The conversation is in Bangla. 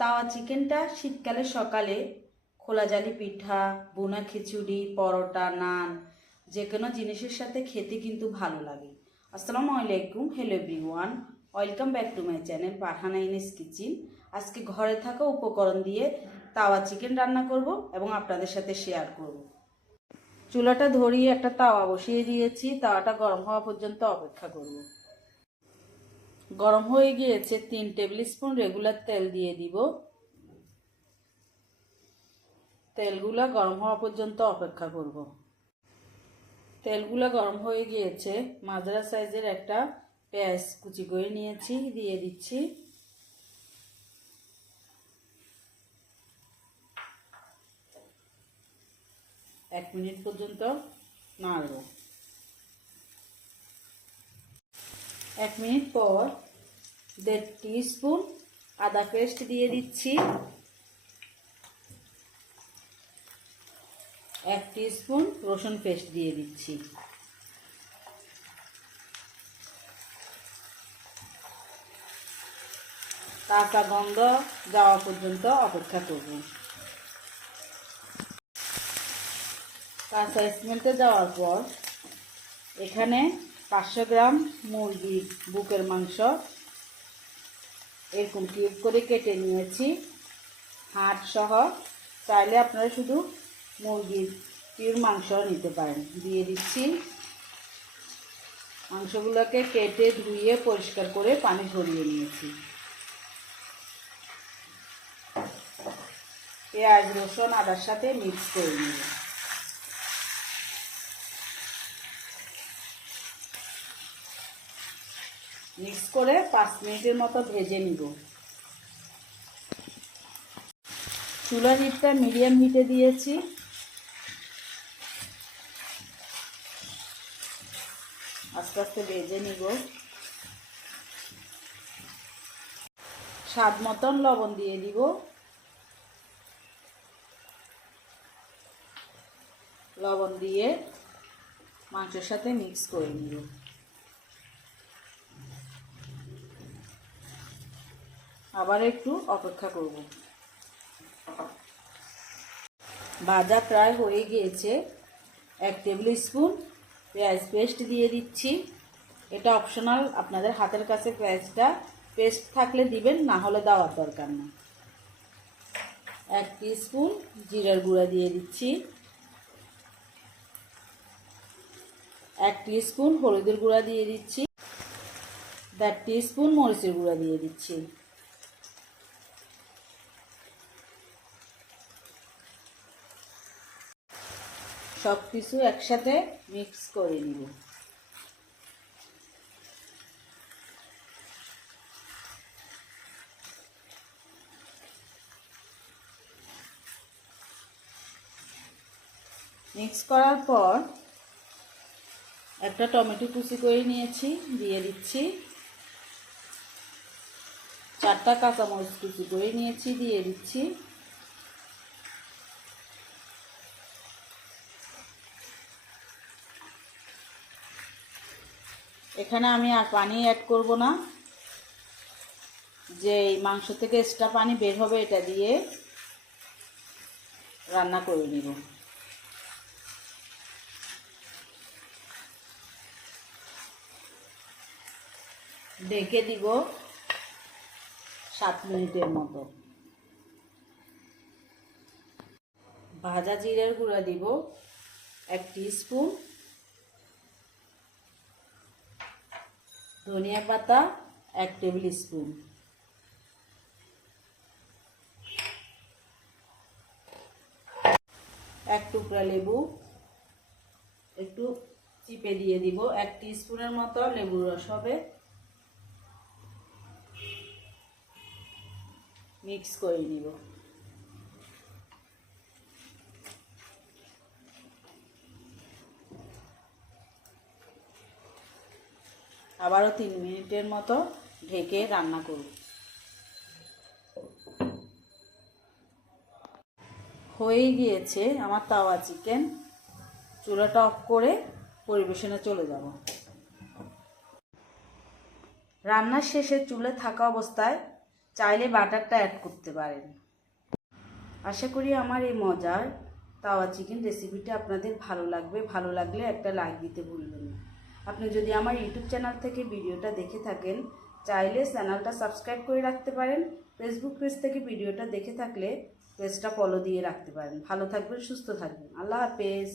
তাওয়া চিকেনটা শীতকালে সকালে খোলা জালি পিঠা, বোনা খিচুড়ি, পরোটা, নান যে কোনো জিনিসের সাথে খেতে কিন্তু ভালো লাগে। আসসালামু আলাইকুম, hello everyone, welcome back to my channel Parhana ইনিস কিচেন। আজকে ঘরে থাকা উপকরণ দিয়ে তাওয়া চিকেন রান্না করব এবং আপনাদের সাথে শেয়ার করব। চুলাটা ধরিয়ে একটা তাওয়া বসিয়ে দিয়েছি, তাওয়াটা গরম হওয়া পর্যন্ত অপেক্ষা করব। গরম হয়ে গিয়েছে, 3 টেবিল স্পুন রেগুলার তেল দিয়ে দিব। তেলগুলা গরম হওয়া পর্যন্ত অপেক্ষা করব। তেলগুলা গরম হয়ে গিয়েছে, মাঝারি সাইজের একটা পেঁয়াজ কুচি করে নিয়েছি, দিয়ে দিচ্ছি। এক মিনিট পর্যন্ত নাড়ব। 1 মিনিট পর 1.5 টিস্পুন আদা পেস্ট দিয়ে দিচ্ছি। 1 টিস্পুন রসুন পেস্ট দিয়ে দিচ্ছি। কাঁচা গন্ধ যাওয়া পর্যন্ত অপেক্ষা করব। কাঁচা স্মেলটা যাওয়ার পর এখানে 500 গ্রাম মুরগির বুকের মাংস এরকম কিউব করে কেটে নিয়েছি, হাড় সহ। চাইলে আপনারা শুধু মুরগির পিওর মাংস নিতে পারেন। দিয়ে দিচ্ছি। মাংসগুলোকে কেটে ধুয়ে পরিষ্কার করে পানি ঝরিয়ে নিয়েছি। পেঁয়াজ, রসুন, আদার সাথে মিক্স করে নেব। মিক্স করে 5 মিনিটের মতো ভেজে নিব। চুলার হিটটা মিডিয়াম হিটে দিয়েছি। আস্তে আস্তে ভেজে নিব। স্বাদ মতন লবণ দিয়ে দিব। লবণ দিয়ে মাংসের সাথে মিক্স করে নিব। আবার একটু অপেক্ষা করব। ভাজা প্রায় হয়ে গিয়েছে। 1 টেবিল স্পুন পেঁয়াজ পেস্ট দিয়ে দিচ্ছি। এটা অপশনাল, আপনাদের হাতের কাছে পেঁয়াজটা পেস্ট থাকলে দিবেন, না হলে দেওয়ার দরকার না। 1 টিস্পুন জিরার গুঁড়া দিয়ে দিচ্ছি। 1 টিস্পুন হলুদের গুঁড়া দিয়ে দিচ্ছি। 1.5 টিস্পুন মরিচের গুঁড়া দিয়ে দিচ্ছি। সব কিছু একসাথে মিক্স করে নিব। মিক্স করার পর একটা টমেটো কুচি করে নিয়েছি, দিয়ে দিচ্ছি। 4টা কাঁচামরিচ কুচি করে নিয়েছি, দিয়ে দিচ্ছি। এখানে আমি আর পানি অ্যাড করব না। যে মাংস থেকে এক্সট্রা পানি বের হবে এটা দিয়ে রান্না করে নিব। ঢেকে দিব 7 মিনিটের মতো। ভাজা জিরার গুঁড়া দিব 1 টিস্পুন। ধনিয়া পাতা 1 টেবিল স্পুন। এক টুকরা লেবু একটু চিপে দিয়ে দিব। 1 টিস্পুনের মতো লেবুর রস হবে। মিক্স করে নিব। আবারও 3 মিনিটের মতো ঢেকে রান্না করব। হয়ে গিয়েছে আমার তাওয়া চিকেন। চুলাটা অফ করে পরিবেশনে চলে যাব। রান্নার শেষে চুলে থাকা অবস্থায় চাইলে বাটারটা অ্যাড করতে পারেন। আশা করি আমার এই মজার তাওয়া চিকেন রেসিপিটা আপনাদের ভালো লাগবে। ভালো লাগলে একটা লাইক দিতে ভুলবেন না। আপনি যদি আমার ইউটিউব চ্যানেল থেকে ভিডিওটা দেখে থাকেন, চাইলে চ্যানেলটা সাবস্ক্রাইব করে রাখতে পারেন। ফেসবুক পেজ থেকে ভিডিওটা দেখে থাকলে পেজটা ফলো দিয়ে রাখতে পারেন। ভালো থাকবেন, সুস্থ থাকবেন। আল্লাহ হাফেজ।